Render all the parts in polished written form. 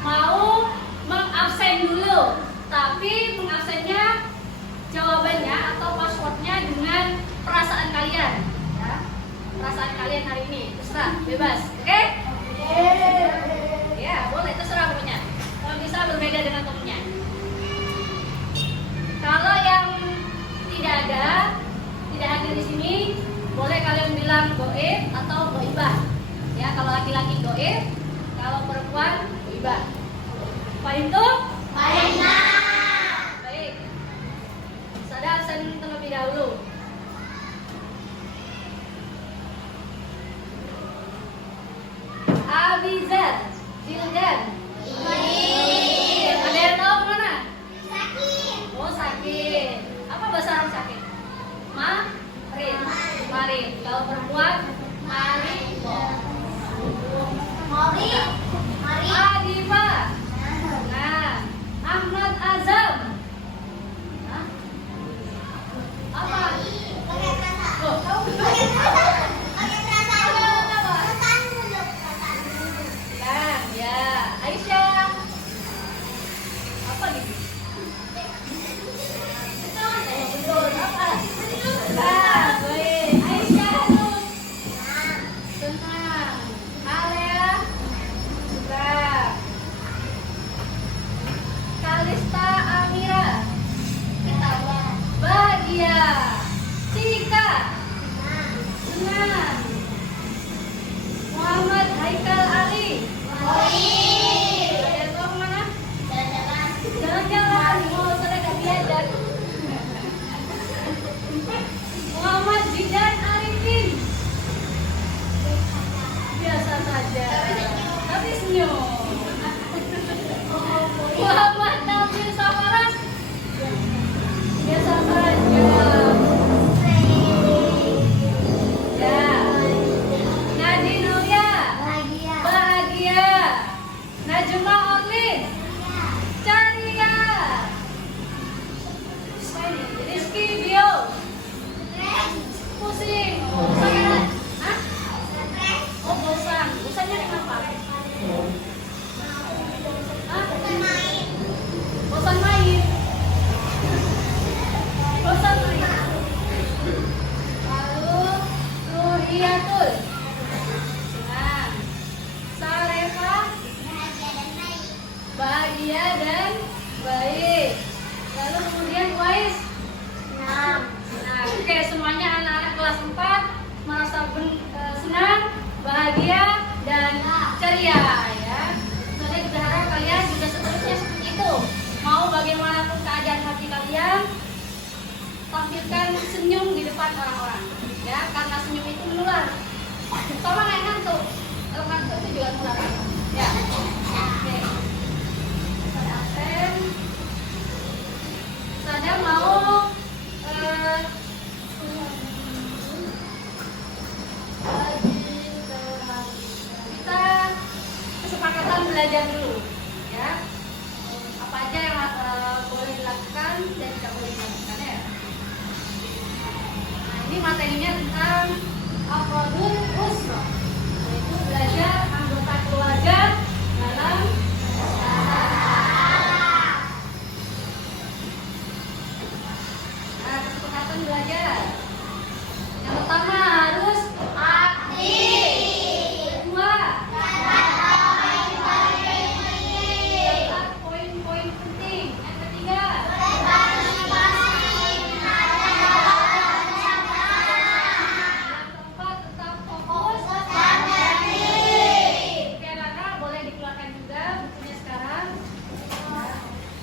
mau mengabsen dulu, tapi mengabsennya jawabannya atau passwordnya dengan perasaan kalian, ya. Perasaan kalian hari ini, terserah, bebas, oke? Ya, boleh, terserah pokoknya. Kalau bisa berbeda dengan temennya. Kalau yang tidak hadir di sini, boleh kalian bilang goib atau goibah. Ya, kalau laki-laki goib, kalau perempuan goibah. Paham tuh? Baik. Sada absen terlebih dahulu. Abizar, Zildan. Ada yang tahu mana? Sakit. Oh, sakit. Apa bahasa Arab sakit? Marid. Kalau perempuan, marid. Adifa. Nah, Ahmad Azam. Hah? Apa? Oh, kamu ya, Aisyah. Apa nih? Betul, apa? Baik. Aisyah tuh. Senang. Alea. Suka. Kalista Amira. Bahagia. Cika. Senang. Muhammad Haikal Ali. Ada yang tahu mana? Jalan-jalan. Oh, sudah gak diajak. Muhammad Zidan Arifin. Biasa saja, tapi senyum. Muhammad Nabil Samaras. Biasa saja. Ya. Nadi Nuria. Bahagia. Najma Orlin. Caria. Rizky Bio. Pusing. Bosan kan? Hah? Oh, bosan. Bosannya kenapa? Hah? Bosan main. Bosan main. Lalu Ruhiyatul. Senang. Sarefa. Bahagia dan baik. Lalu kemudian Wais. Senang. Nah, oke, semuanya anak-anak kelas 4 merasa senang, bahagia, dan ceria, ya. Saya juga harap kalian juga seterusnya seperti itu. Mau bagaimanapun keadaan hati kalian, tampilkan senyum di depan orang-orang, ya, karena senyum itu menular. Sama kayak ngantuk, kalau ngantuk itu juga menular, ya. Oke. Sada absen. Sada mau kita kesepakatan belajar dulu, ya. Apa aja yang boleh dilakukan dan tidak boleh dilakukan, ya. Nah, ini materinya tentang afrodul usra, yaitu belajar anggota keluarga dalam kesepakatan belajar. Yang pertama harus aktif. Kedua, catat poin-poin penting. Yang ketiga, yang keempat, tetap fokus. Oke, anak boleh dikeluarkan juga bukunya sekarang.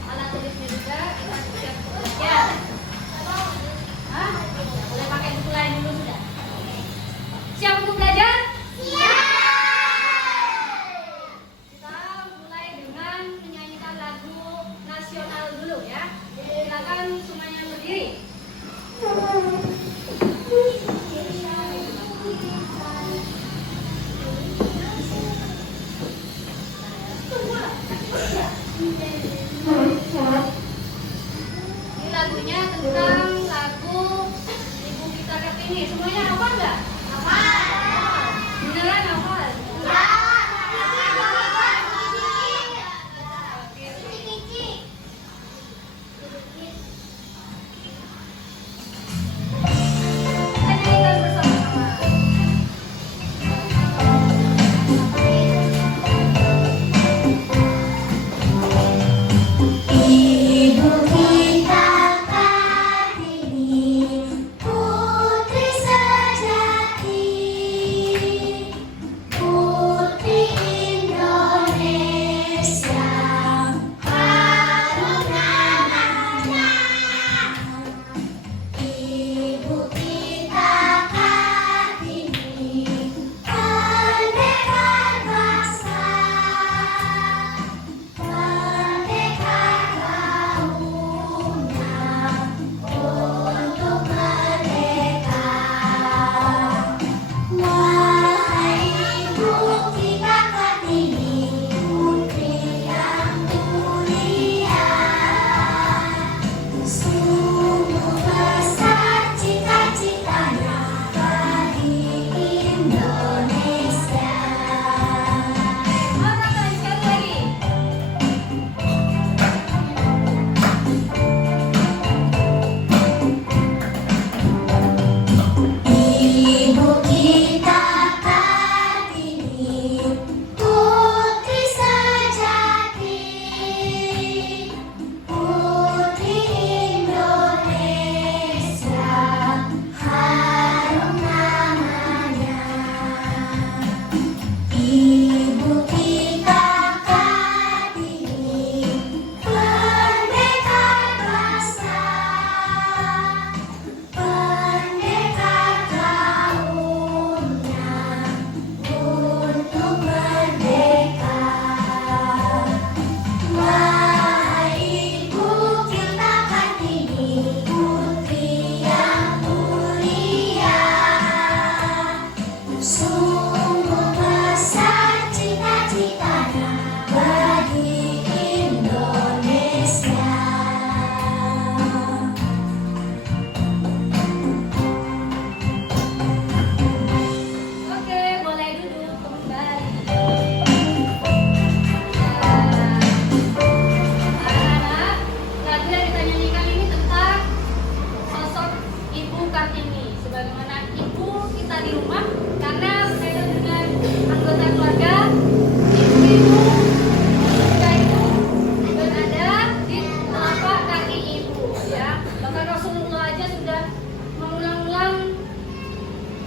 Alat tulisnya juga kita siap belajar. Hah? Boleh pakai buku lain dulu sudah. Siap untuk belajar? Siap. Kita mulai dengan menyanyikan lagu nasional dulu, ya. Silakan semuanya berdiri. Ini lagunya tentang lagu Ibu Kita Kartini. Semuanya hafal nggak? Hafal. Beneran hafal? Ya. Sungguh besar cita-citanya bagi Indonesia. Sekali lagi. Ibu kita Kartini, putri sejati, putri Indonesia, harum namanya. Ibu kita Kartini, pendekar bangsa, pendekar kaumnya untuk merdeka. Wahai Ibu kita Kartini, putri yang mulia, sungguh besar cita-citanya bagi Indonesia. Oke, boleh duduk kembali. Anak-anak, lagu yang kita nyanyikan ini tentang sosok Ibu Kartini, sebagaimana ibu kita di rumah, karena berkaitan dengan anggota keluarga. Ibu-ibu kita itu berada di telapak kaki ibu, ya. Bahkan Rasulullah aja sudah mengulang-ulang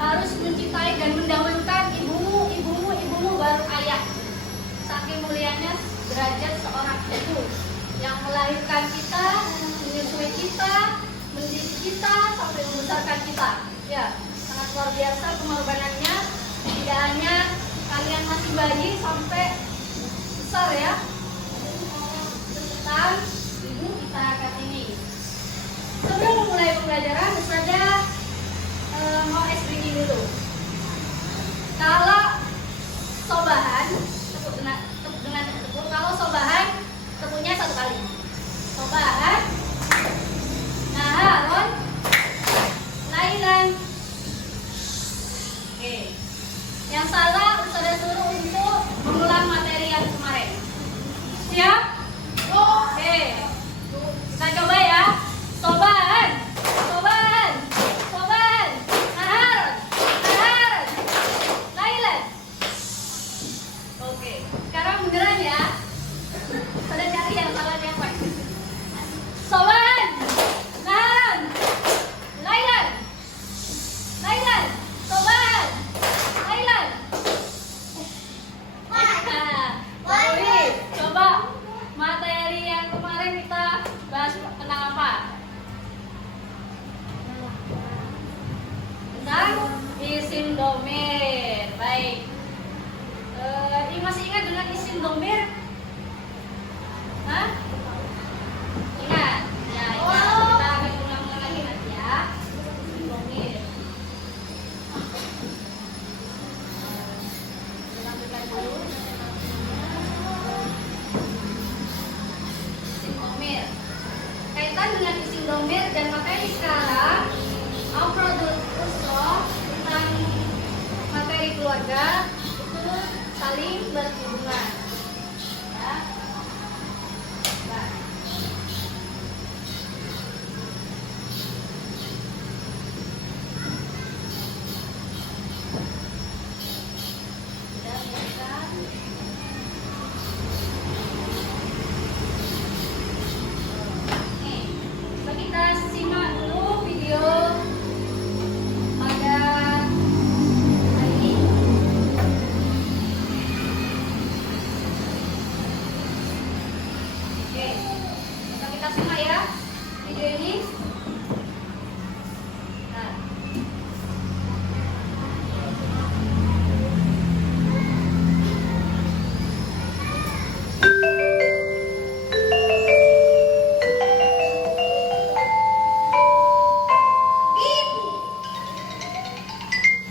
harus mencintai dan mendahulukan ibumu, ibumu, ibumu baru ayah. Saking mulianya derajat seorang ibu yang melahirkan kita, menyusui kita, mendidik kita sampai membesarkan kita. Ya, sangat luar biasa pengorbanannya. Tidak hanya kalian masih bayi sampai besar ya. Tentang ibu kita Kartini. Sebelum memulai pembelajaran, Ustazah mau SBY dulu. Kalau sobahan, tepuk dengan tepuk. Kalau sobahan, tepuknya satu kali. Sobahan, naharon, lailan. Oke. Yang salah, Ustazah suruh untuk mengulang materi yang kemarin. Siap? Oke. Kita coba ya. Sobahan, sobahan, sobahan, naharon, naharon, lailan. Oke, sekarang beneran ya. Pada cari yang salahnya apa? Sobahan, naharon, lailan, lailan, sobahan, lailan. Oke, coba materi yang kemarin kita bahas tentang apa? Tentang isim domir. Baik. Ini masih ingat dengan isim domir? Hah? Ingat? Ya, ingat. Kita akan ulang-ulang lagi nanti ya. Isim domir. Lakukan dulu. Isim domir. Kaitan dengan isim domir dan materi sekarang, Afrodul Usroh tentang materi keluarga itu saling berhubungan. Ya. Nah. Sudah bukan? Nih, coba kita simak dulu video pada hari ini. Oke, coba kita simak ya video ini. Nah.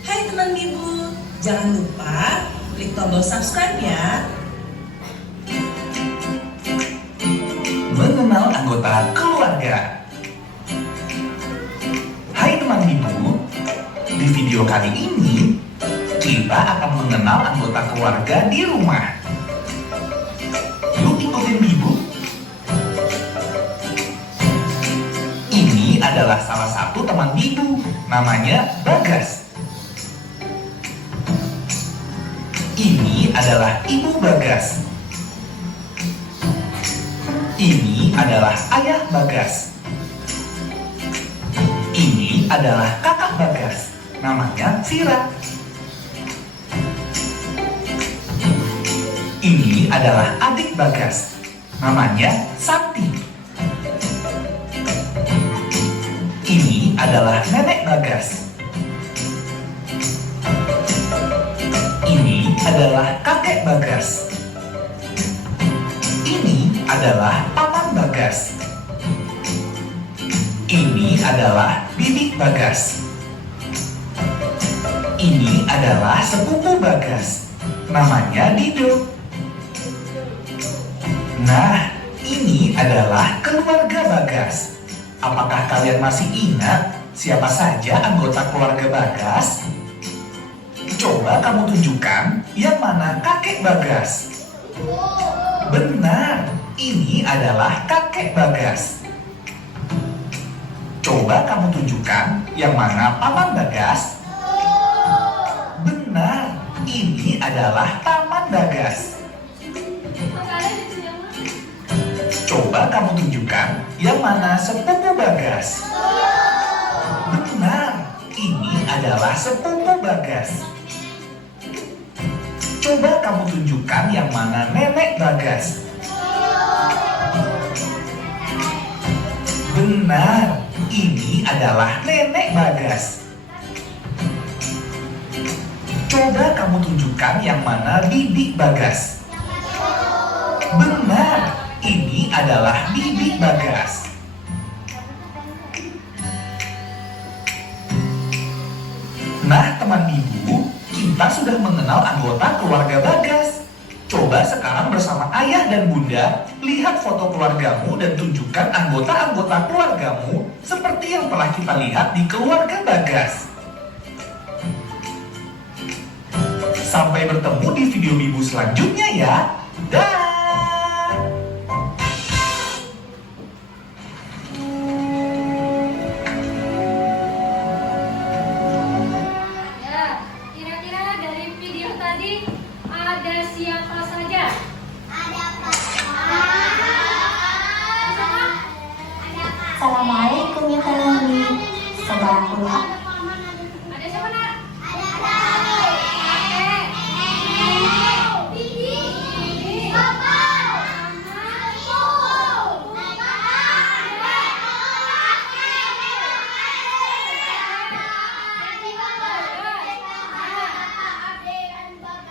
Hai teman Bibu, jangan lupa klik tombol subscribe ya. Mengenal anggota keluarga. Di video kali ini, kita akan mengenal anggota keluarga di rumah. Yuk ikutin Ibu. Ini adalah salah satu teman Ibu, namanya Bagas. Ini adalah Ibu Bagas. Ini adalah Ayah Bagas. Ini adalah Kakak Bagas, namanya Vira. Ini adalah adik Bagas, namanya Santi. Ini adalah nenek Bagas. Ini adalah kakek Bagas. Ini adalah paman Bagas. Ini adalah bibi Bagas. Ini adalah sepupu Bagas, namanya Dido. Nah, ini adalah keluarga Bagas. Apakah kalian masih ingat siapa saja anggota keluarga Bagas? Coba kamu tunjukkan yang mana kakek Bagas. Benar, ini adalah kakek Bagas. Coba kamu tunjukkan yang mana paman Bagas. Benar, ini adalah paman Bagas. Coba kamu tunjukkan yang mana sepupu Bagas. Benar, ini adalah sepupu Bagas. Coba kamu tunjukkan yang mana nenek Bagas. Benar, ini adalah nenek Bagas. Coba kamu tunjukkan yang mana bibi Bagas. Benar, ini adalah bibi Bagas. Nah, teman Ibu, kita sudah mengenal anggota keluarga Bagas. Coba sekarang bersama ayah dan bunda, lihat foto keluargamu dan tunjukkan anggota-anggota keluargamu seperti yang telah kita lihat di keluarga Bagas. Sampai bertemu di video Ibu selanjutnya ya. Dah. Siapa saja? Assalamualaikum ya Fahmi. Sabakullah. Ada siapa nak?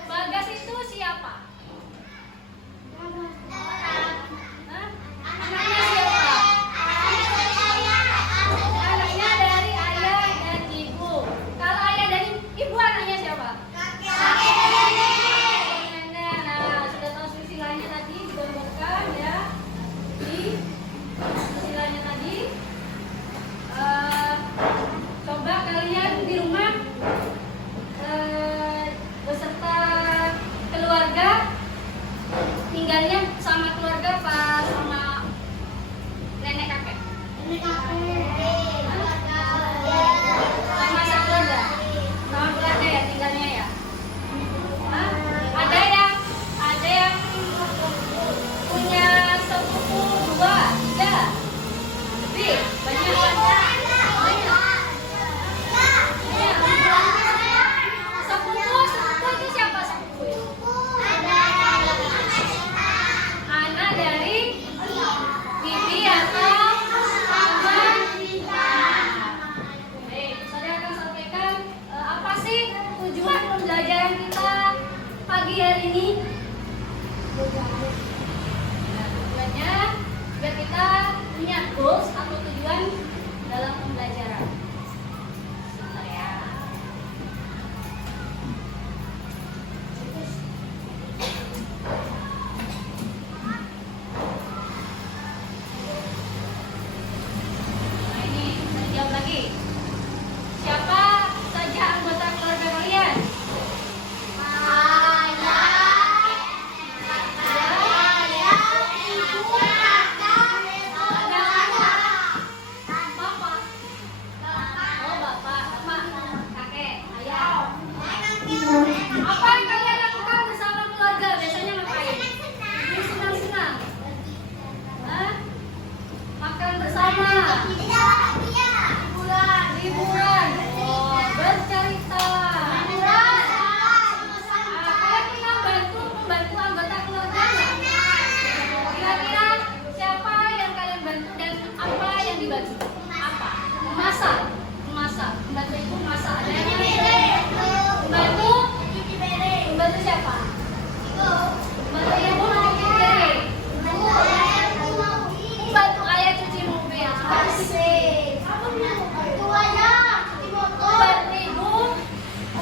Bagas itu siapa? Hah? Anaknya siapa? Anaknya dari ayah dan ibu. Kalau ayah dan ibu anaknya siapa? Nenek. Nah, sudah tahu silsilahnya tadi, digambarkan ya. Di silsilahnya tadi. Coba kalian di rumah beserta keluarga, tinggalnya sama keluarga apa sama nenek kakek? Sama keluarga, sama keluarga ya tinggalnya ya. Hah? Ada yang punya sepupu 2, 3, lebih banyak kan? Sepupu itu siapa sepupu itu? Anak dari bibi atau paman? Baik, saya akan sampaikan apa sih tujuan pembelajaran kita pagi hari ini? Nah, tujuannya biar kita punya goals atau tujuan dalam pembelajaran. Sebentar ya. Nah, ini saya jawab lagi. Siapa saja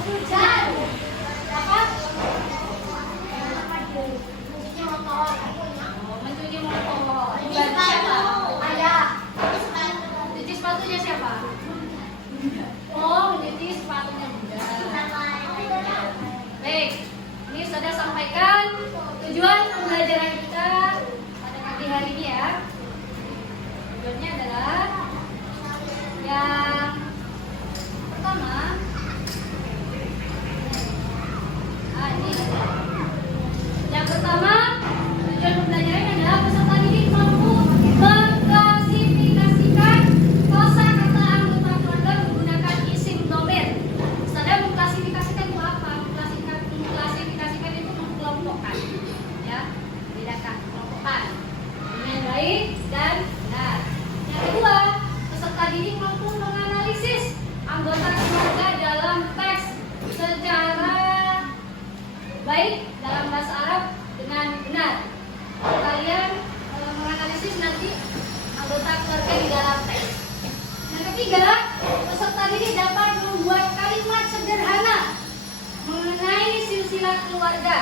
Dan apa? Mencuci motor. Membantu siapa? Ayah. Mencuci sepatunya siapa? Oh, mencuci sepatunya Bunda. Baik, ini sudah sampaikan tujuan pembelajaran kita pada pagi hari ini ya. Tujuannya adalah yang pertama, ini yang pertama tujuan pembelajaran adalah peserta didik mampu mengklasifikasikan kosakata anggota keluarga menggunakan isim dhamir. Sadar mengklasifikasikan itu apa? Mengklasifikasikan itu mengelompokkan, ya, bedakan, kelompokkan dengan baik dan benar. Yang kedua, peserta didik mampu menganalisis anggota keluarga dalam teks secara baik dalam bahasa Arab dengan benar. Kalian menganalisis nanti anggota keluarga di dalam teks. Yang ketiga, peserta didik dapat membuat kalimat sederhana mengenai silsilah keluarga.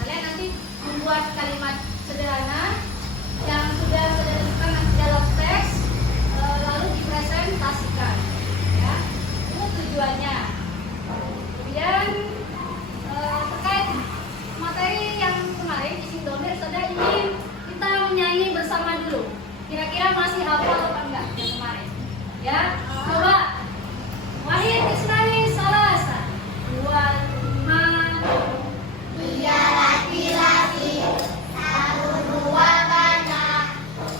Kalian nanti membuat kalimat sederhana yang sudah disebutkan nanti dalam teks, lalu dipresentasikan, ya. Itu tujuannya. Kemudian terkait materi yang kemarin isim dhamir, sudah ingin kita menyanyi bersama dulu. Kira-kira masih hafal apa enggak yang kemarin? Ya, coba. Wahid Isnani Salasa. 2, 5. Dia laki-laki, 1, 2 banyak.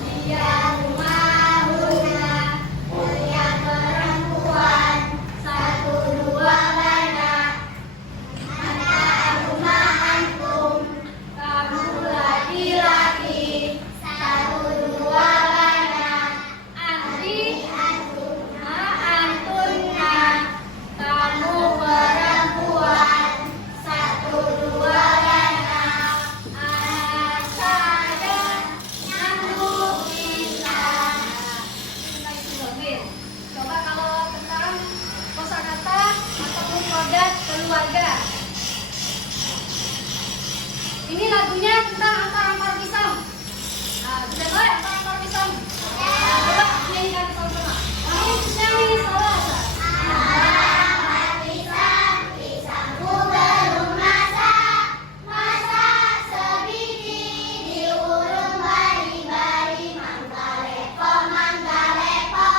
Dia rumahuna, dia perempuan, 1, 2 banyak. Anta rumah antum, Kamu laki-laki, 1, 2 banyak. anti Antum, antunna. kamu perempuan, 1, 2 banyak. Asada Nyambung bisa. Kita isim dhamir. Coba kalau tentang kosakata ataupun kodrat keluarga. Ini lagunya tentang ampar-ampar pisang. Nah, bisa tahu ya ampar-ampar pisang? Nah, coba nyanyikan sama-sama. Wahid Isnani Salasa. Pisangku belum masak, masak sebiji diurung bari-bari, mangga lepo,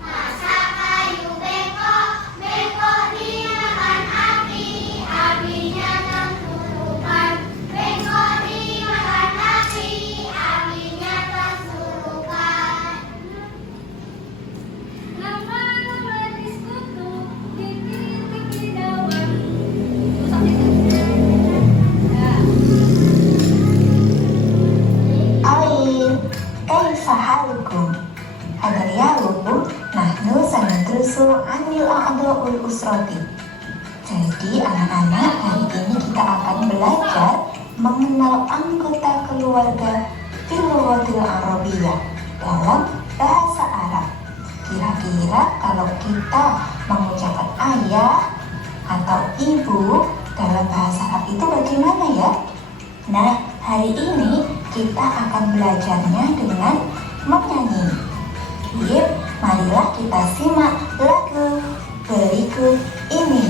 masak kayu bengkok, bengkok dimakan api, apinya tengkurukan, bengkok dimakan api, apinya tengkurukan. Nama-nama diskutu dikit-dikit di dawan. Terus apa itu? Ya. Ain, kaifa halukum? Hadal yalukum, nahnu sanadrusu anil a'dha'ul usrati. Jadi anak-anak, hari ini kita akan belajar mengenal anggota keluarga fil lughatil arabiyyah dalam bahasa Arab. Kira-kira kalau kita mengucapkan ayah atau ibu dalam bahasa Arab itu bagaimana ya? Nah, hari ini kita akan belajarnya dengan menyanyi. Yuk, marilah kita simak lagu berikut ini.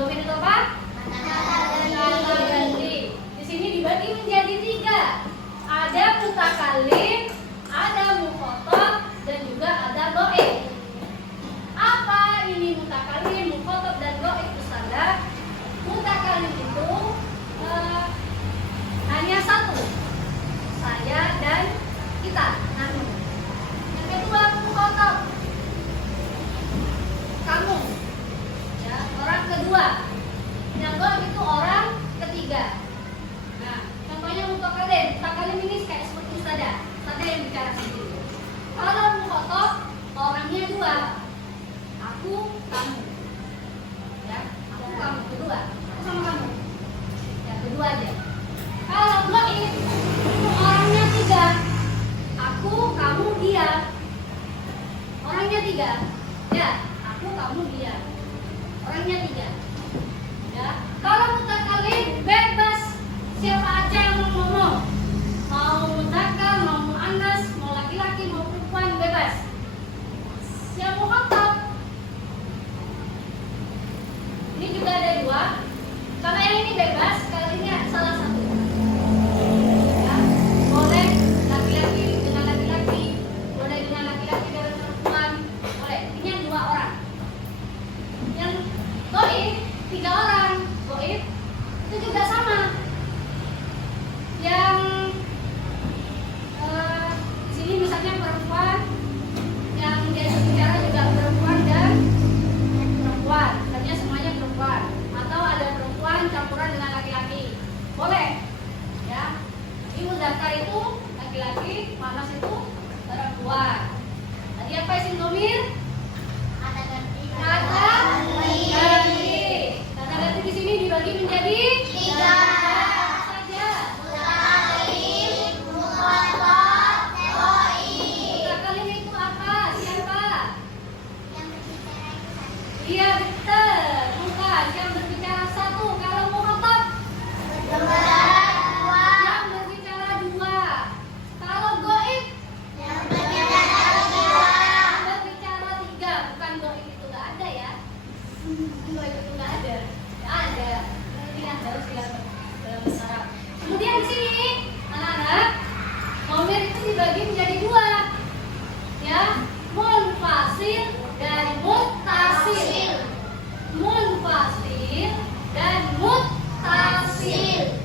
Sindomin itu apa? Kata ganti. Di sini dibagi menjadi 3. Ada mutakalim, ada mukhotob, dan juga ada goib. Apa ini mutakalim, mukhotob, dan goib Ustazah? Mutakalim itu hanya satu, saya dan kita, nanu. Yang kedua mukhotob, kamu, ya, orang kedua. Yang goib itu orang ketiga. Nah, contohnya mutakalim ini kayak seperti Ustazah yang bicara sendiri. Kalau mukhotob, orangnya 2, aku, kamu, ya, aku, kamu, kedua, aku sama kamu, ya, kedua aja. Kalau goib itu orangnya 3, aku, kamu, dia, orangnya 3, ya, aku, kamu, dia, orangnya 3, ya. Kalau mutakalim bebas, siapa aja yang mau ngomong, mau mutakal, mau muannas, mau laki-laki, mau perempuan, bebas. Yang mukhotob ini juga ada 2. Kalau yang ini bebas, kalau ini salah satu. Ya, boleh laki-laki dengan laki-laki, boleh dengan laki-laki dengan perempuan, boleh. Ini 2 orang. Yang goib 3 orang. Goib itu juga sama. Yang di sini misalnya perempuan, yang dia bicara juga perempuan dan perempuan, artinya semuanya perempuan, atau ada perempuan campuran dengan laki-laki, boleh, ya. Ini mudzakkar itu laki-laki, muannas itu perempuan. Tadi apa isim dhamir? Kata ganti. Kata ganti di sini dibagi menjadi 3. Iya betul, bukan yang berbicara 1. Kalau mukhotob yang berbicara 2. Kalau goib yang berbicara 3. Bukan goib itu nggak ada ya. Goib itu nggak ada. Nggak ada. Ini yang harus dalam bahasa Arab. Kemudian di sini anak-anak, dhamir itu dibagi menjadi 2, ya, munfasil dan muttasil. Munfasil dan muttasil.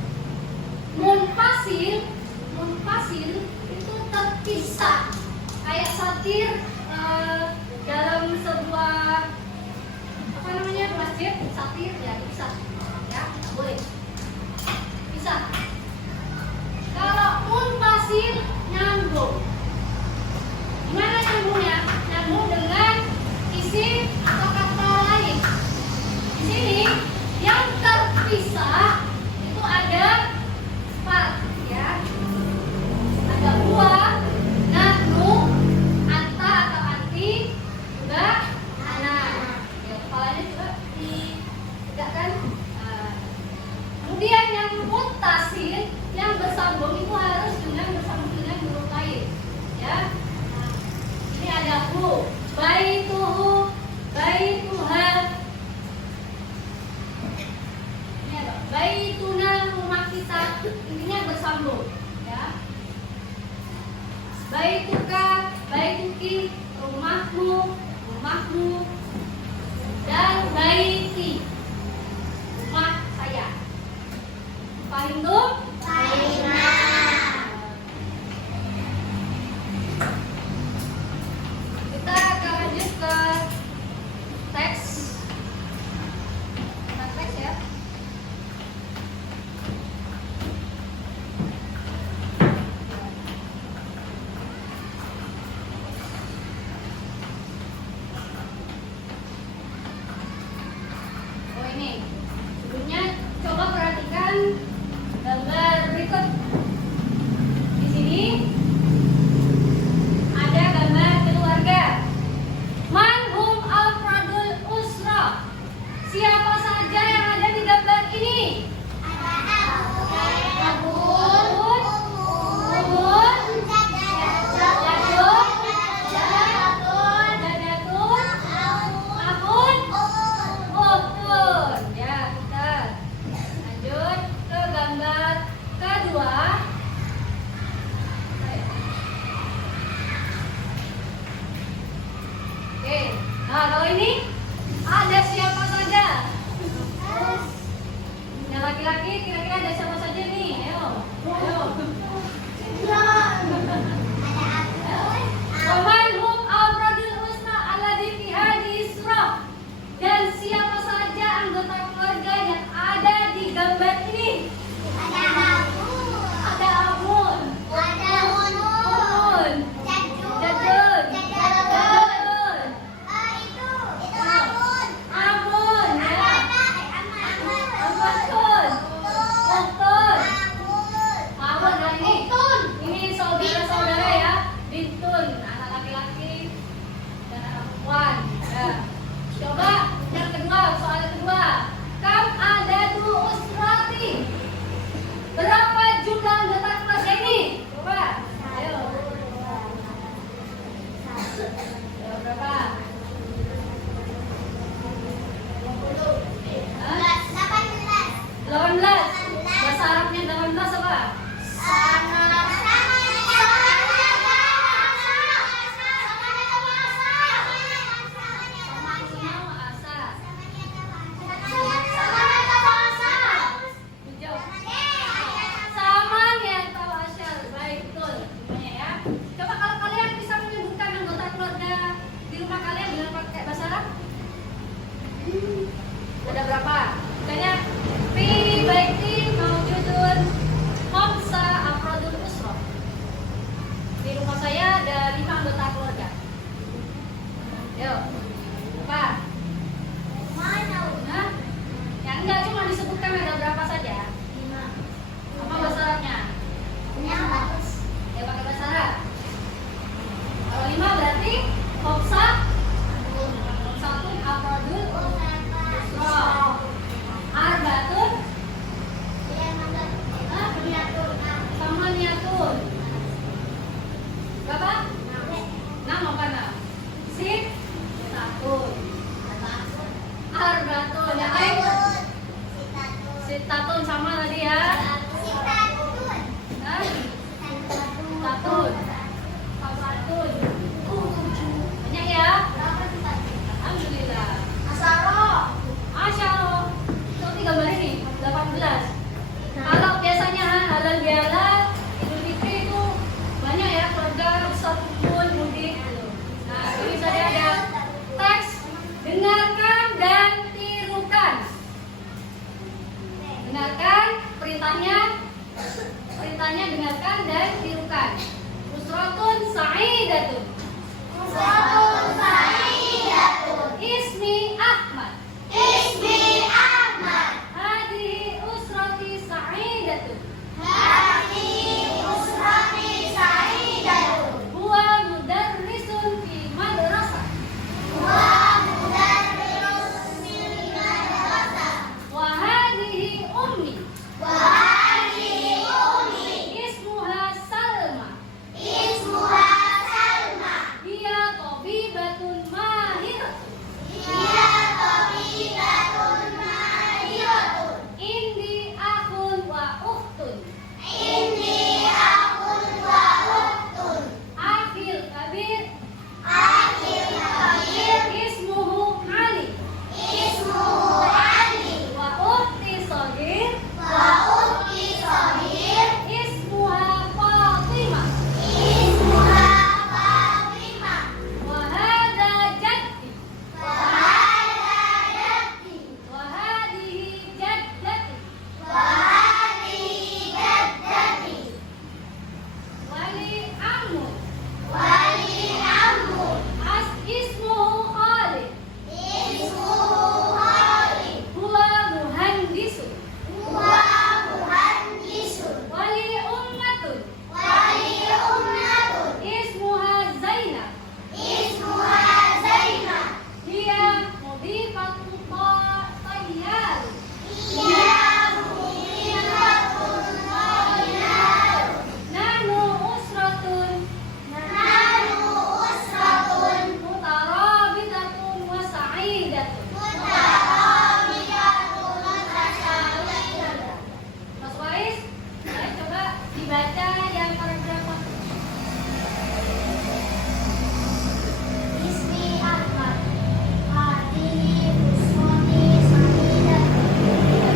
Munfasil itu terpisah, kayak satir dalam sebuah apa namanya masjid, satir ya pisah, ya boleh pisah. Kalau munfasil nyambung. Gimana nyambungnya? Nyambung dengan isim atau kata lain. Di sini yang terpisah itu ada 4, ya. Ada huwa, nahnu, anta atau anti, juga ana. Ya, kepalanya juga ditegakkan. Kemudian yang muttasil, yang bersambung itu harus dengan bersambung dengan huruf lain, ya. Ini ada hu, baituhu, baituha. Ini ada baituna, rumah kita. Intinya bersambung, ya. Baituka, baituki, rumahmu, rumahmu, dan baiti, rumah saya. Paham tuh? Kita akan lanjut ke teks. Kita teks ya. tulisannya fi baiti maujudun khamsa afradul usra. Di rumah saya ada 5 anggota keluarga. Yuk, apa? Nah, yang enggak cuma disebutkan ada berapa saja? 5. Apa bahasa Arabnya? Ya pakai bahasa Arab. Kalau 5 berarti khamsa satu afradul usra. Arbatun sama niatun. Berapa? 6 apa 6? Sitatun. Arbatun. Ya kan? Sitatun sama tadi ya. Hah? Sitatun. Sabatun. 7. Banyak ya? Alhamdulillah. Asyaro. Itu 3 ini 18. Kalau biasanya halal bihalal Idul Fitri itu banyak ya keluarga besar kumpul mudik. Nah, ini saya ada teks dengarkan dan tirukan. Dengarkan perintahnya dengarkan dan tirukan. Usratun sa'idatun. Ismi Ahmad. Hadihi usrati sa'idatun. Huwa mudarrisun fi madrasah. Wa hadihi ummi. Ismuha Salma. Hiya tabibatun mahiratun. Indi akhun wa ukhtun. Akhil kabir. Ismuhu Ali. Wa ukhti saghir. Ismuha Fatimah. Wa hadha jaddi. Wa hadihi jaddati. Wali ammun. Ismuhu Khalid. Huwa muhandisun. Wali ummatun. Ismuha Zainab. Hiya mudifatu tayyar. Nahnu usratun mutarabitatun wa sa'idatun. Mas Wais, ayo coba dibaca yang paragraf pertama.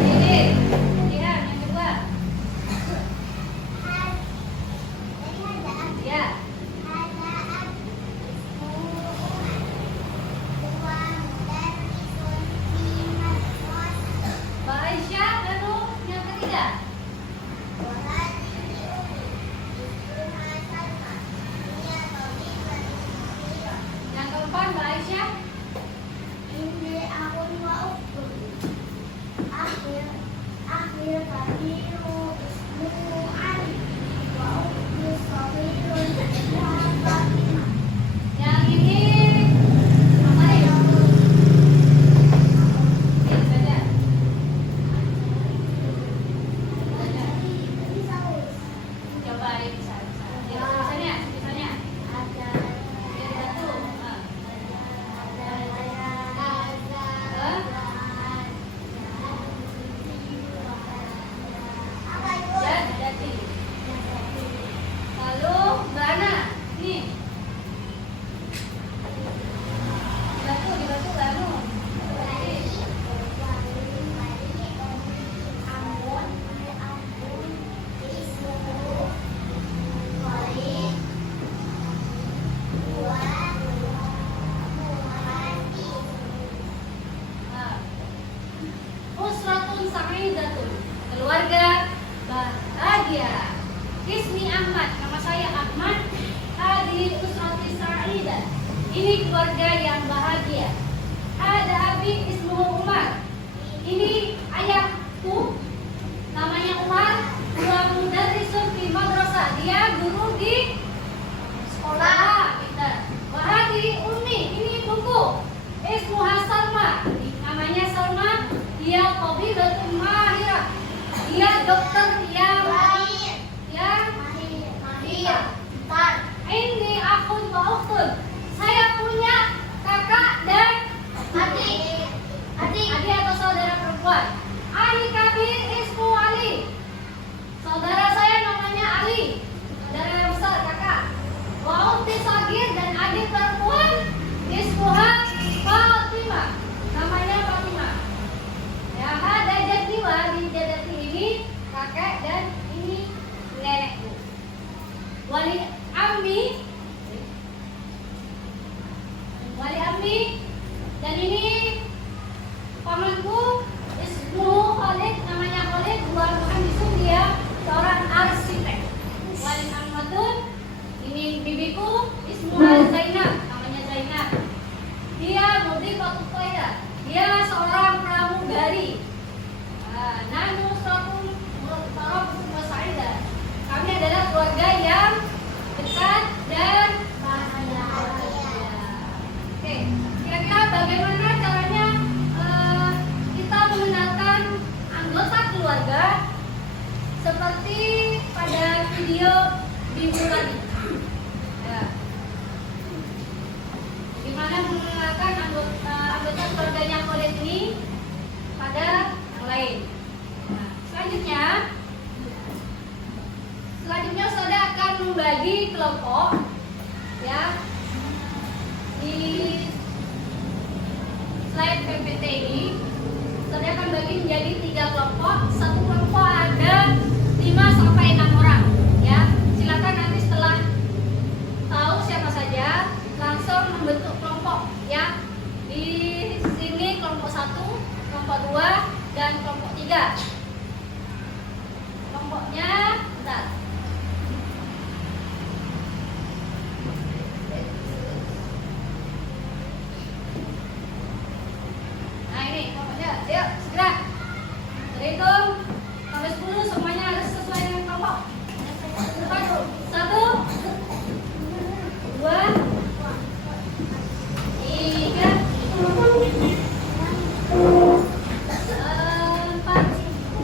Ini, lihat yang kedua. Ya. Mbak Aisyah, lalu yang ketiga. Yang keempat Mbak Aisyah. Yang ini apa ya? Ini baca. Coba ini bisa. Ya, tulisannya. Biar satu. sa'idatun. Keluarga bahagia. Ismi Ahmad, nama saya Ahmad. Hadhihi usrati sa'idah. Ini keluarga yang bahagia. Ada abi ismuhu Umar. Ini ayahku, namanya Umar. Huwa mudarrisun fi madrasah. Dia guru di sekolah kita. Wa hadhihi ummi, ini ibuku. Ismuha Salma. Namanya Salma. Dia tabibatun mahirah. Dia dokter yang mahir. Ini akun wa ukhtun. Saya punya kakak dan adik atau saudara perempuan. Ali kabir ismu Ali. Saudara saya namanya Ali. Saudara yang besar, kakak. Wa ukhti sagir, dan adik perempuan ismuha Fatimah. Namanya Fatimah. Ya, ada jadi wali jadati ini kakek dan ini nenekku. Wali ammi dan ini pamanku ismu Khalid, namanya Khalid. Dua muhandisun, dia seorang arsitek. Wali ammatun, ini bibiku ismuha Zainab, namanya Zainab. Dia mudhifatut thayyibah, dia seorang pramugari. Nanu suratul sa'idah. Kami adalah keluarga yang dekat dan bahagia. Oke, kira-kira bagaimana caranya kita mengenalkan anggota keluarga seperti pada video minggu tadi. Ya. Gimana mengenalkan anggota keluarganya Khalid ini pada yang lain. Nah, selanjutnya saudara akan membagi kelompok, ya. Di slide PPT ini saudara akan bagi menjadi 3 kelompok. Satu kelompok ada 5 sampai 6 orang, ya. Silakan nanti setelah tahu siapa saja langsung membentuk kelompok, ya. Di sini kelompok 1, kelompok 2, dan kelompok 3. Kelompoknya bentar. Nah, ini kelompoknya. Yuk, segera. Terhitung sampai 10, semuanya harus sesuai dengan kelompok. 1, 2, 3, 4, 5, 6, 7, 8, 9, 10.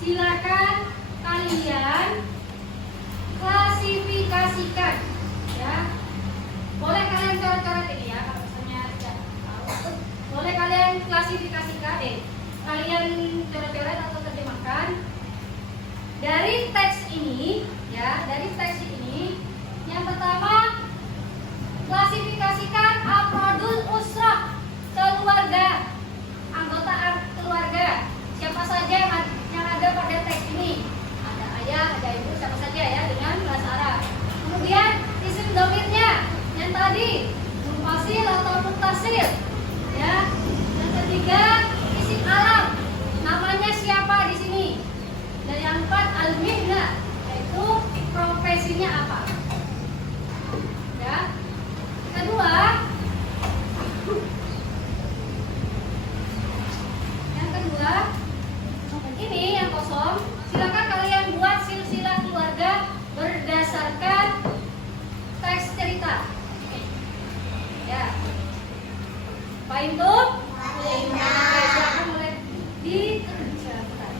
silakan kalian klasifikasikan, ya. Boleh kalian coret-coret ini ya, kalau misalnya tidak tahu. Boleh kalian klasifikasikan, kalian coret-coret atau terjemahkan dari teks ini, ya. Dari teks ini, yang pertama klasifikasikan afrodul usrah, keluarga, anggota keluarga. Siapa saja yang ada pada teks ini? Ada ayah, ada ibu, siapa saja ya dengan bahasa Arab. Kemudian isim domirnya yang tadi munfasil atau muttasil, ya. Yang ketiga isim alam, namanya siapa di sini. Dan yang keempat al-mihna, yaitu profesinya apa. Ya. Kedua, ini yang kosong, silakan kalian buat silsilah keluarga berdasarkan teks cerita. Ya, fahim tuh? Oke, silakan mulai dikerjakan.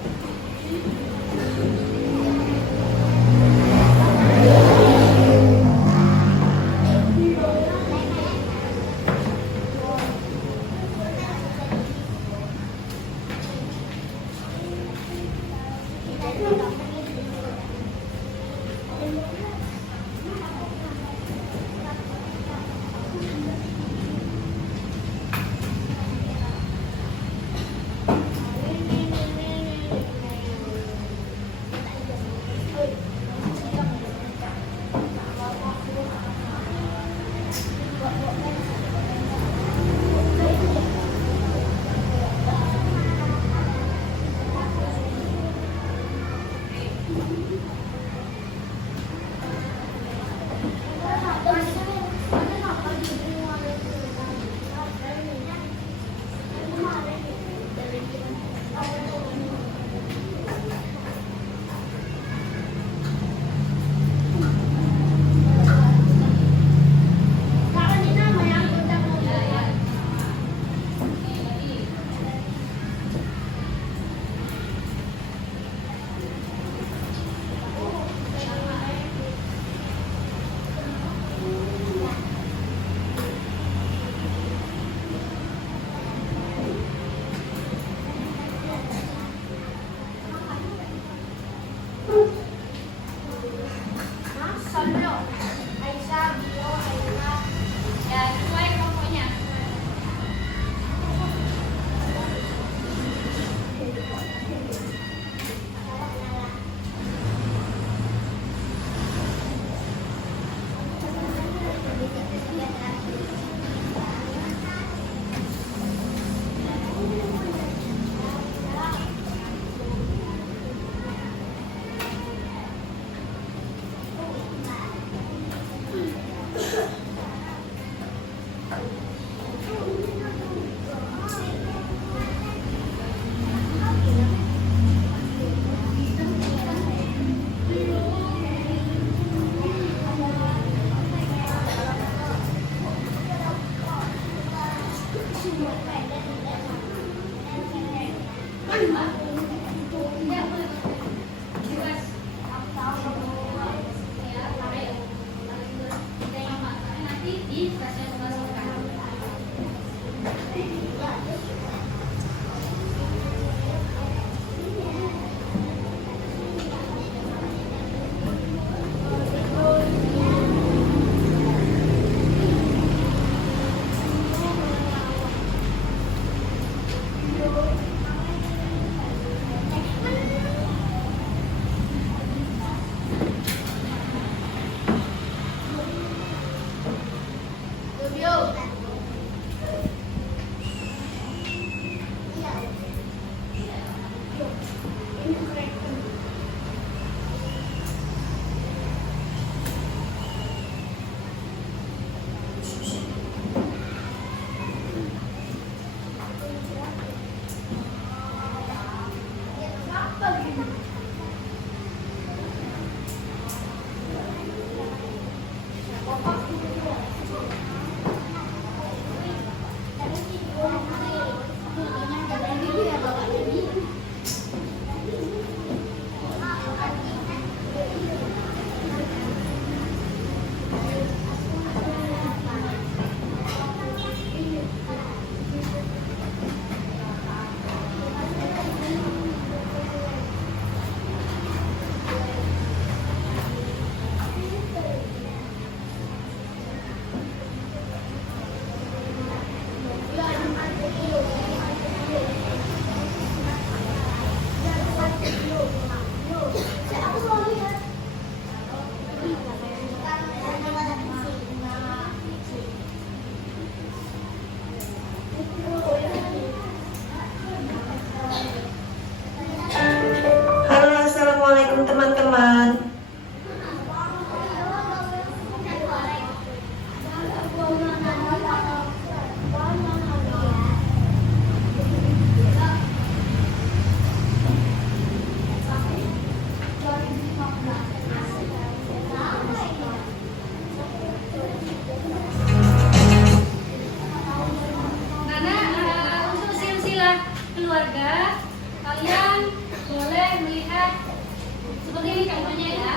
Seperti ini contohnya ya.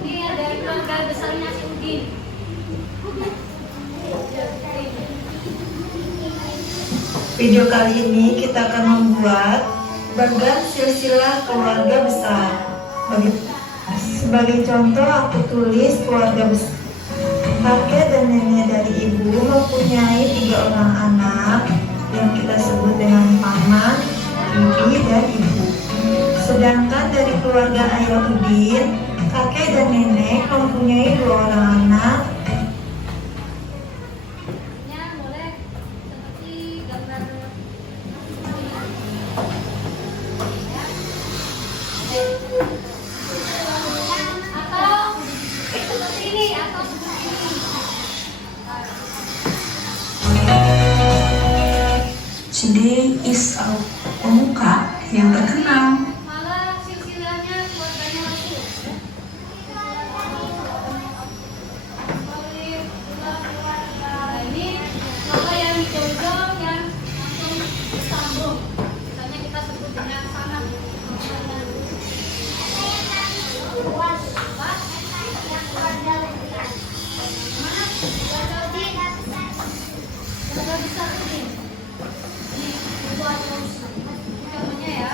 Ini ada keluarga besarnya si Udin. Video kali ini kita akan membuat bagan silsilah keluarga besar. Sebagai contoh aku tulis keluarga besar. Kakek dan nenek dari ibu mempunyai 3 orang anak yang kita sebut dengan paman, bibi, dan ibu. Sedangkan dari keluarga ayah Udin, kakek dan nenek mempunyai 2 orang anak. Ya, boleh seperti gambar atau seperti ini atau seperti ini. Today is our pemuka yang terkenal. Malah silsilahnya keluarganya langsung. Nah, ini maka yang hijau-hijau yang langsung bersambung. Misalnya kita sebut dengan sanak. Keluarga besar ini. Ini buat contohnya ya.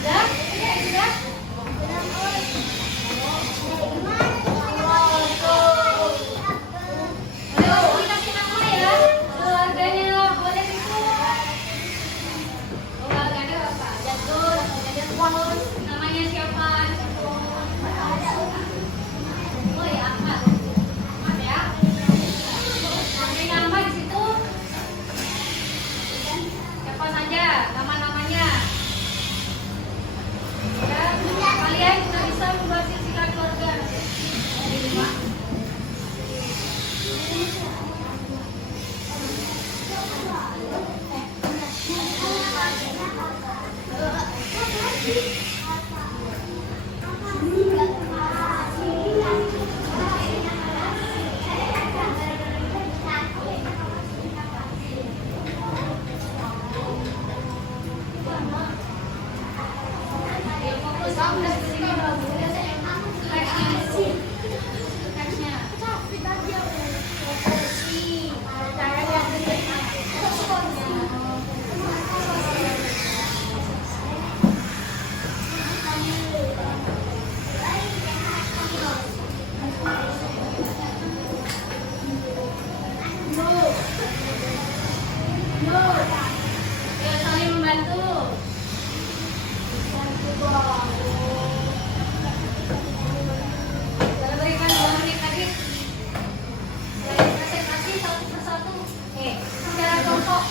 Sudah? Sudah? Ayo, dikasih nama ya. Keluarganya boleh itu. Keluarganya apa? Jatuh, namanya siapa? Oh ya, Ahmad. Ahmad ya. Nanti nama di situ. Siapa saja nama-namanya. Ya, kalian sudah bisa membuat silsilah keluarga di rumah. Fokus udah kesini teksnya. Ya, saling membantu. Saya berikan 2 menit lagi. Saya presentasi satu persatu. Secara contoh.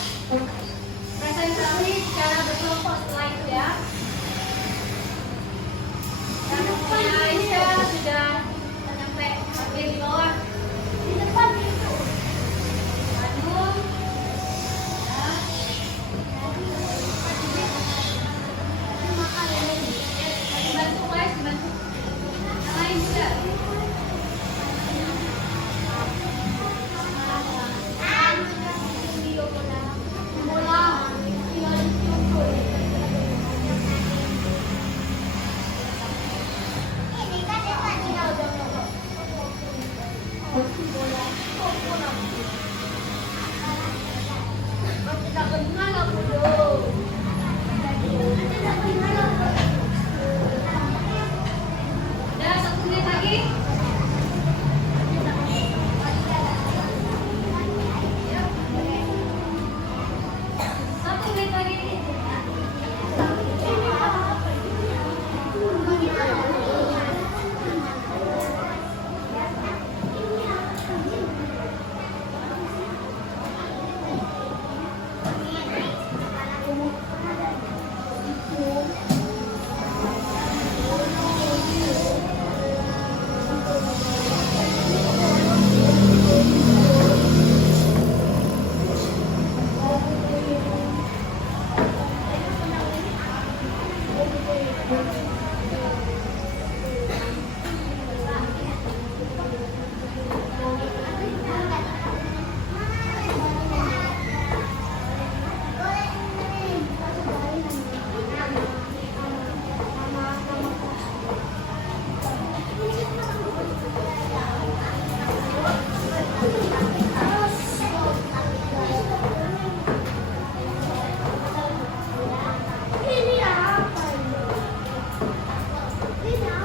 Sudah.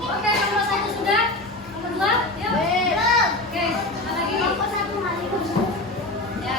Oke, nomor 1 sudah. Nomor 2, yuk. Oke, apa lagi? Ya.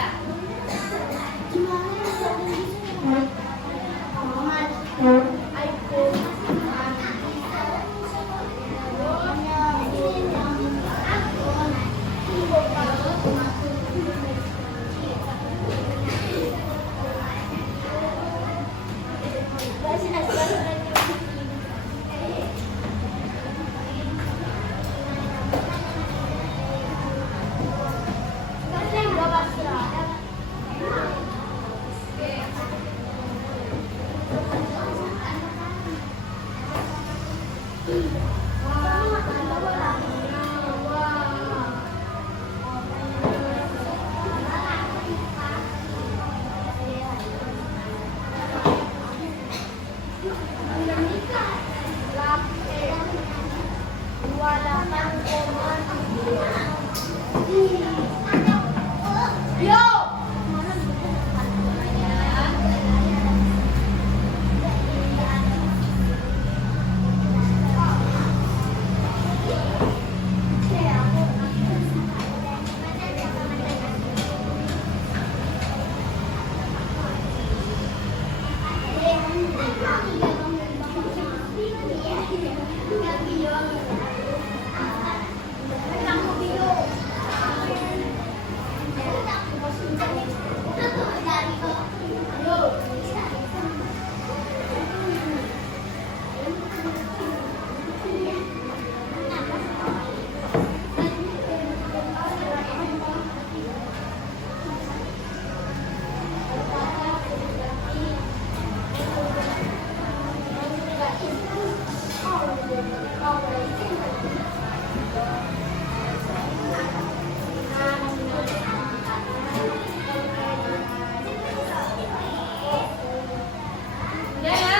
Udah ya?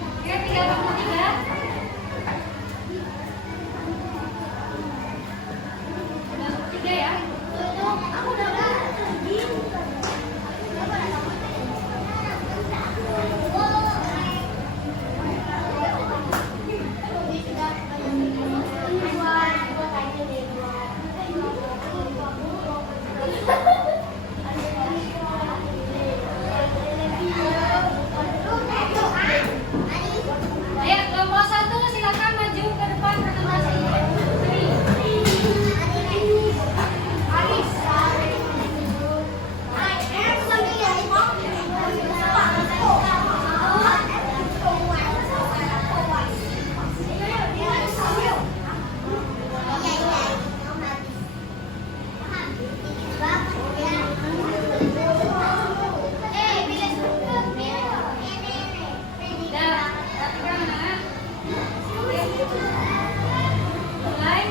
Oke, 3,3. Udah 3 ya? Ayo, kelompok 1 silakan maju ke depan presentasi. Udah, perhatikan anak. Mulai.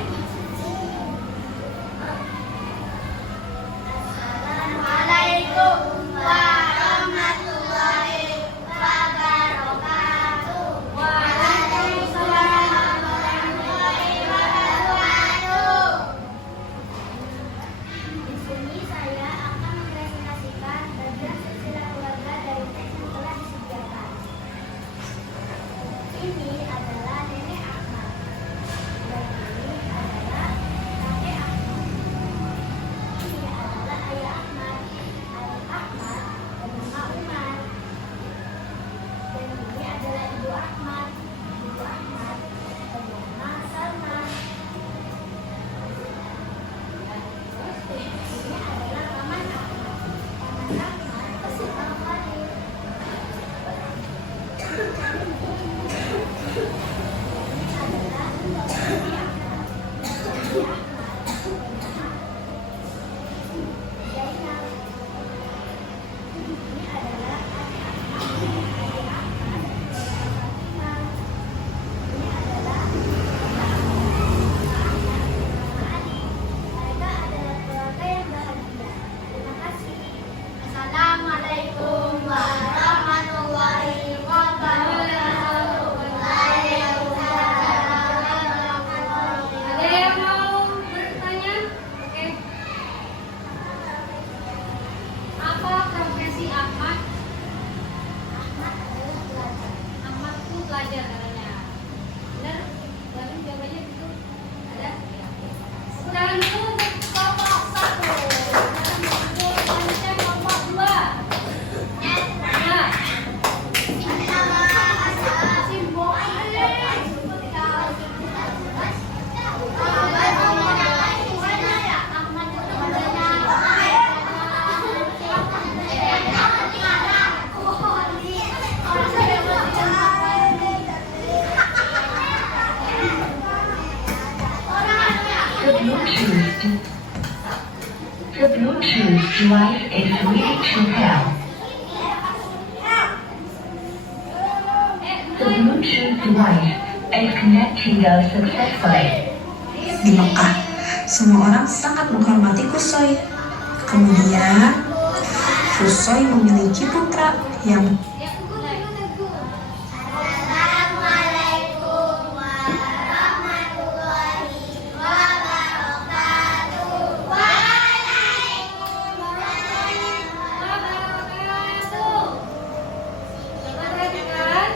Assalamualaikum warahmatullahi wabarakatuh. Waalaikumsalam. Warahmatullahi wabarakatuh. Di sini saya akan mempresentasikan bagian silsilah keluarga dari teks yang telah disediakan. Ini adalah nenek Ahmad. Dan ini adalah kakek Ahmad. Ini adalah ayah Ahmad, adik Ahmad, bernama Umar. Dan ini adalah ibu Ahmad, bernama Salma. Ini adalah paman Ahmad, bernama Khalil. Mereka adalah keluarga yang bahagia. Terima kasih. device is ready to pair. The Bluetooth device is connecting successfully. Di Mekah, semua orang sangat menghormati Kusoi. Kemudian, Kusoi memiliki putra yang Assalamualaikum warahmatullahi wabarakatuh. Waalaikumsalam warahmatullahi wabarakatuh. Coba perhatikan.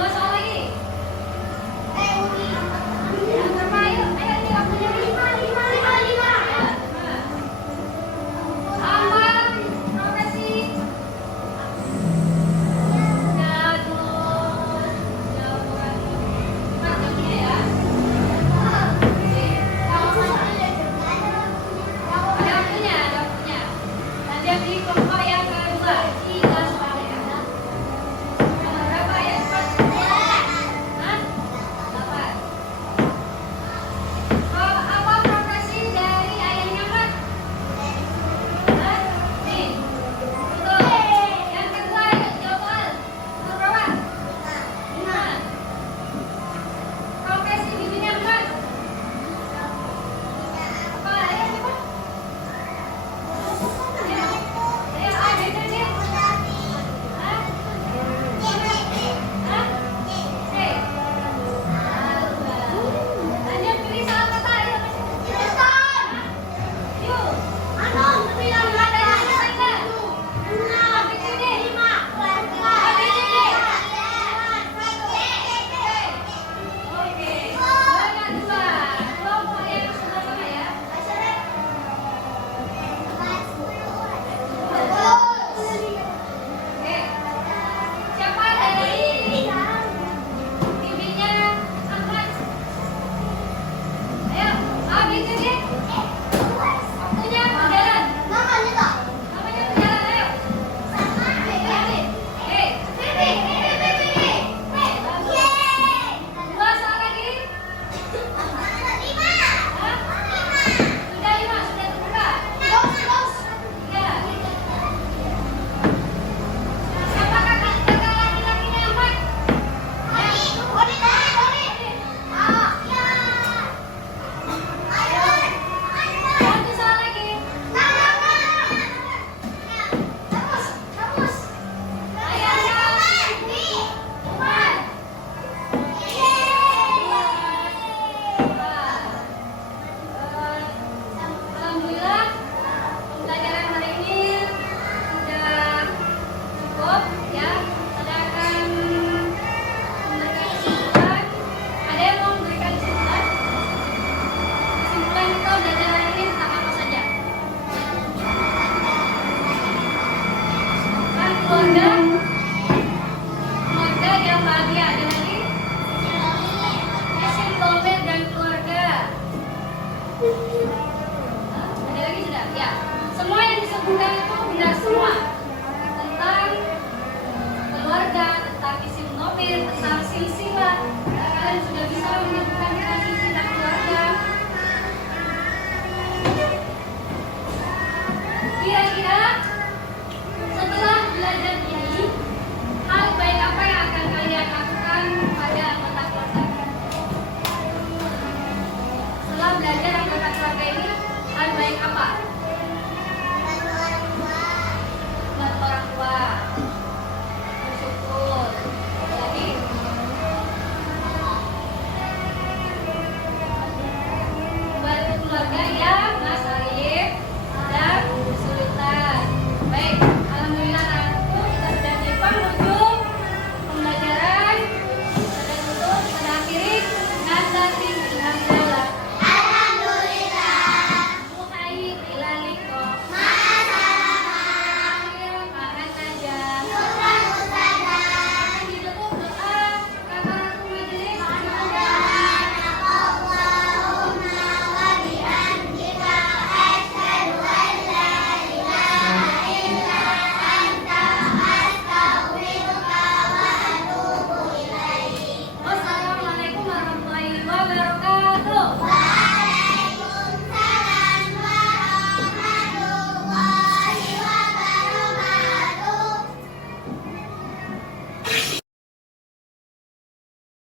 Mas